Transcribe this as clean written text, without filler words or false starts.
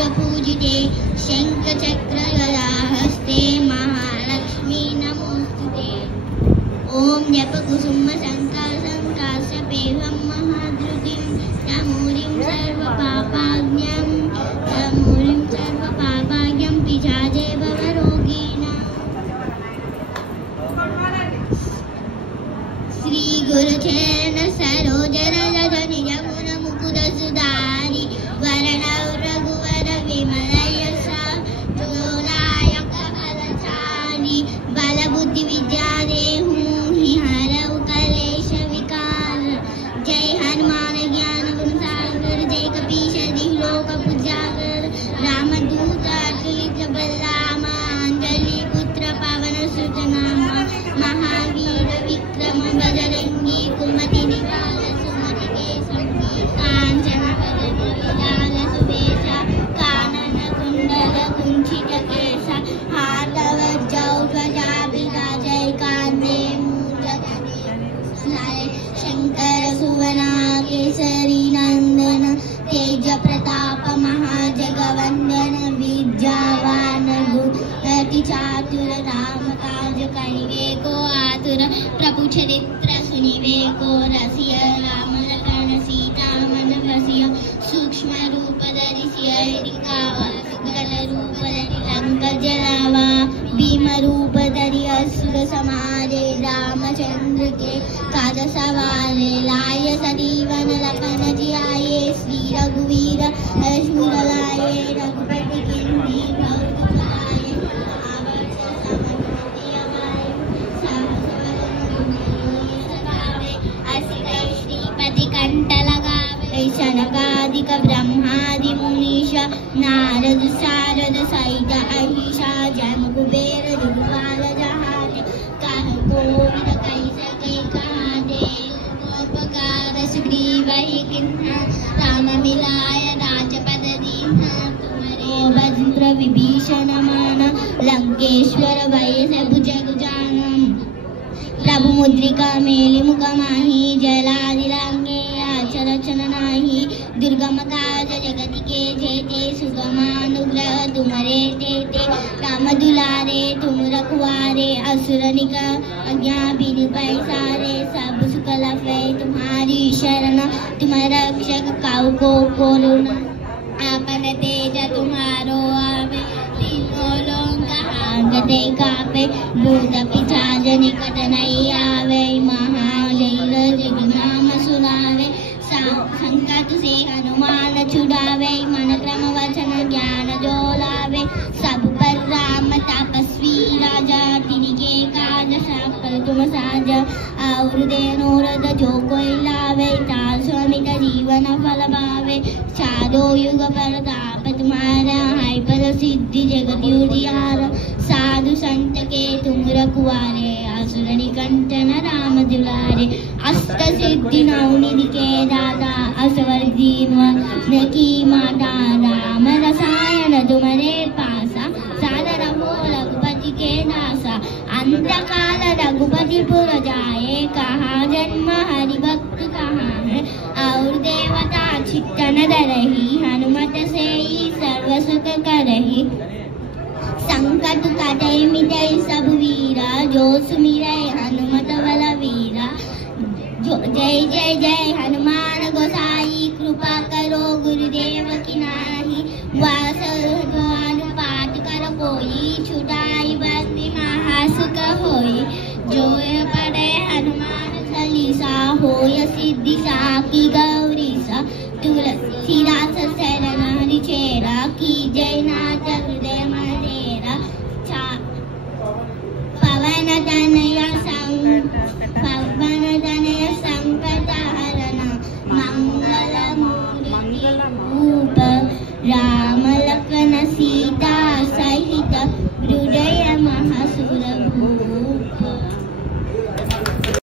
सुरपूजिते शङ्खचक्रगदाहस्ते महालक्ष्मी नमोस्तुते। ॐ जपकुसुमसङ्काशपेहं महाधृतिं तमूलिं सर्वपापाज्ञं पिशाचे भवरोगिणां। श्री गुरुचरण सरोज रज निज गुण मुकुद सुधारि वरणौ रघुवर विमल यश जोदायक फलचारि बल बुद्धि विद्या देहु हरौ कलेश विकार। जय हनुमान ज्ञान गुण सागर जय कपीश लोक पूजाकर रामदूत अतुलित बलराम अंजलि पुत्र पवन सुत नाम महावीर विक्रम बजरंगी कुमति निवार सुमति के संगी कांचन विलास सुबेश कानन कुंडल कुंचित केश हाथवज्रौ ध्वजा विराजय कांधे शंकर सुवना केसरी नंदन तेज प्रताप महाजगवंदन विद्यावान गुणति चातुर राम काज करिवे को आतुर प्रभु चरित्र सुनिवे को रसिय राम लखन सीता मन बसिय सूक्ष्म रूप धरि सिय दिखावा गल रूप धरि लंक जलावा भीम रूप धरि असुर संहारे रामचंद्र के काज सवारे लाय सजीवन लखन जियाए श्री रघुवीर हर्षुर लाए रघुपति किन्नी बहुलाए आवर्त समृद्धि अगाए सहस्रवदन असित श्रीपति कंठ लगावे शनकादिक ब्रह्मादि मुनीश नारद सारद सहित अहिषा जम कुबेर दिग्पाल जहाते कह कोविद कैसके कहाते उपकार सुग्रीवहि किन्हा राम मिलाय राजपद दीन्हा तुम्हारे वज्र विभीषण मान लंकेश्वर भय सब जग जाना। प्रभु मुद्रिका मेलि मुख माहि जलादि लांगे अचरचन नाही दुर्गम काज जगति के जेते सुगमानुग्रह तुम्हारे तेते राम दुलारे तुम रखवारे असुर निकट बिनु पैसारे सब सुख लफे तुम्हारी शरण तुम रक्षक काहू को कोरोना आपन तेज तुम्हारो आवे तीनों लोक हांगते कापे भूत पिशाच निकट नहीं आवे महाजैल जग नाम सुनावे संकट से हनुमान छुड़ावे मन क्रम वचन ज्ञान जो लावे सब पर राम तपस्वी राजा तिनके काज सकल तुम साजा और देनो रद जो कोई लावे तासु अमित जीवन फल पावे साधो युग प्रताप तुम्हारा है पद सिद्धि जगत उजियार साधु संत के तुम रखवारे असुर निकंठन राम दुलारे अष्ट सिद्धि नवनिधि के दाता असवर दीन की माता राम रसायन तुम्हारे पासा सादर हो रघुपति के दासा अंतकाल रघुपति पुर जाए कहा जन्म हरि भक्त कहाँ है और देवता चित्तन दरही हनुमत से ही सर्व सुख करही संकट कटे मिटै सब वीरा जो सुमिरै हनुमत बल वीरा जय जय जय हनुमान गोसाई कृपा करो गुरुदेव की नाही वासुदेव पाठ कर कोई छुटाई बंदी महासुख होई जो पढ़े हनुमान चालीसा होय सिद्धि साखी